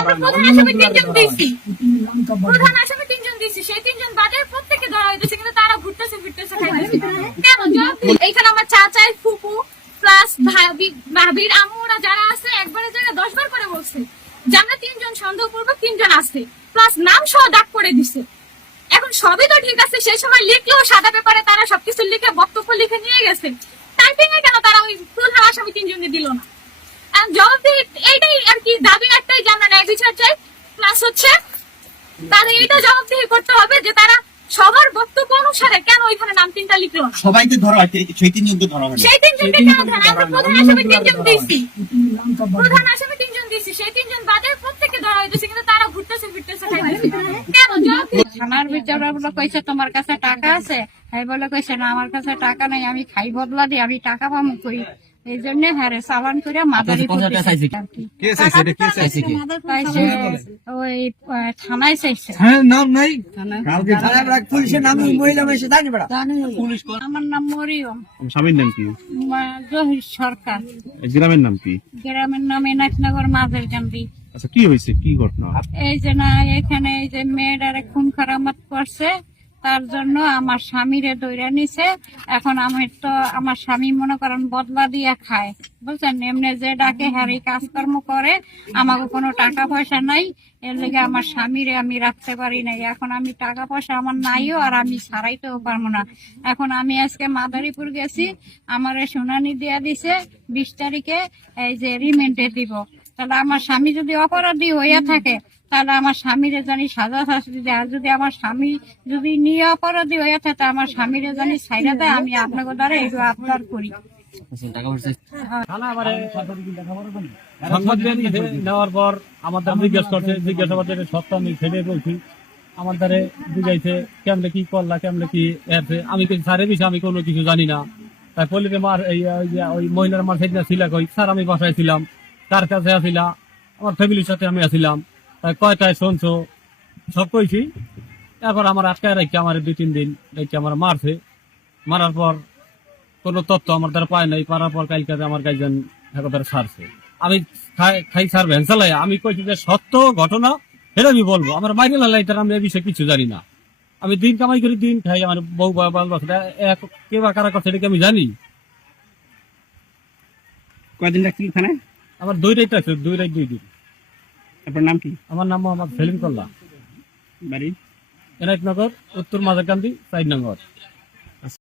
আমরা প্রধান আসামি তিনজন দিয়েছি। প্রধান আসামি তিনজন দিয়েছি। সেই তিনজন বাদে প্রত্যেকে ধরা হইতেছে কিন্তু তারা ঘুরতেছে ফিরতেছে খাইতেছে। কেন জবাব এইখানে আমার চাচাই ফুপু প্লাস ভাবি ভাবির আম্মুরা যারা আছে একবারের জায়গায় দশ বার করে বলছে যে আমরা তিনজন সন্দেহপূর্বক তিনজন আছে। প্লাস নাম সহ ডাক করে দিছে। এখন সবই তো ঠিক আছে সেই সময় লিখলেও সাদা পেপারে তারা সবকিছু লিখে বক্তব্য লিখে নিয়ে গেছে। টাইপিং এ কেন তারা ওই প্রধান আসামি তিনজনকে দিল না? জবাব দিয়ে এইটাই আর কি দাবি একটাই যে আমরা বিচার চাই। প্লাস হচ্ছে তাদের এটা জবাবদিহি করতে হবে যে তারা সবার বক্তব্য অনুসারে কেন ওইখানে নাম তিনটা লিখলো না। সবাইকে ধরা হয় সেই তিনজনকে ধরা হয় সেই তিনজনকে কেন ধরেন আমরা প্রধান আসামি তিনজন দিয়েছি। প্রধান আসামি তিনজন দিয়েছি। সেই তিনজন বাদে প্রত্যেকে ধরা হইতেছে কিন্তু তারা ঘুরতেছে ফিরতেছে কেন জবাব থানার ভিতরে বলে কইছে তোমার কাছে টাকা আছে? এই বলে কইছে না আমার কাছে টাকা নাই আমি খাই বদলা দিই আমি টাকা পাবো কই? এই জন্য হ্যাঁ চালান করে মাদারি ওই থানায় চাইছে। পুলিশের নাম মহিলা জানি আমার নাম মরিয়ম। স্বামীর নাম কি? জহির সরকার। গ্রামের নাম কি? গ্রামের নাম এনাথনগর মাঝের কান্দি আচ্ছা কি হয়েছে? কি ঘটনা? এই যে না এখানে এই যে মেয়েটারে খুন খারামাত করছে তার জন্য আমার স্বামীরে দৈরা নিছে। এখন আমি তো আমার স্বামী মনে করেন বদলা দিয়ে খায়। বুঝছেন? এমনি যে ডাকে হারি কাজকর্ম করে, আমাকে কোনো টাকা পয়সা নাই। এর লেগে আমার স্বামীরে আমি রাখতে পারি নাই। এখন আমি টাকা পয়সা আমার নাইও আর আমি ছাড়াইতেও পারব না। এখন আমি আজকে মাদারীপুর গেছি, আমারে শুনানি দিয়া দিছে, বিশ তারিখে এই যে রিমেন্টে দিব। তাহলে আমার স্বামী যদি অপরাধী হইয়া থাকে তাহলে আমার স্বামীরে জানি সাজা শাস্তি দেয়। আর যদি আমার স্বামী যদি নিয়ে অপরাধী হইয়া থাকে আমার স্বামীরে জানি ছাইরা দেয়। আমি আপনাকে দ্বারা এইগুলো আপনার করি। থানা আমারে সংবাদ দিয়ে নেওয়ার পর আমাদের জিজ্ঞেস করছে জিজ্ঞাসাবাদ সত্য আমি ফেলে বলছি। আমার দ্বারে বুঝাইছে কেমনে কি করলা কেমনে কি আমি স্যারের বিষয়ে আমি কোনো কিছু জানি না। তাই পল্লীতে মার এই ওই ওই মহিলার মার সেদিন ছিল কই? স্যার আমি বাসায় ছিলাম। তার কাছে আসিলাম আমার ফ্যামিলির সাথে আমি আসিলাম। কয়টায় শুনছো সব কইছি। এরপর আমার আটকায় রেখে আমার দুই তিন দিন রেখে আমার মারছে। মারার পর কোনো তথ্য আমার দ্বারা পায় নাই। পারার পর কালকে আমার গাইজন একবার ছাড়ছে। আমি খাই- ভ্যান চালাই আমি কইছি যে সত্য ঘটনা সেটা আমি বলব। আমার বাইরে লাইটার আমি এ বিষয়ে কিছু জানি না। আমি দিন কামাই করি দিন খাই। আমার বউ বা বাল বাচ্চা এক কে বা কারা কথা এটা আমি জানি। কয়দিন রাখছি আমার দুই রাইট আছে দুই রাইট দুই দিন। আপনার নাম কি? আমার নাম মোহাম্মদ সেলিম কল্লা। বাড়ি? এনায়তনগর উত্তর মাদারকান্দি সাইড নগর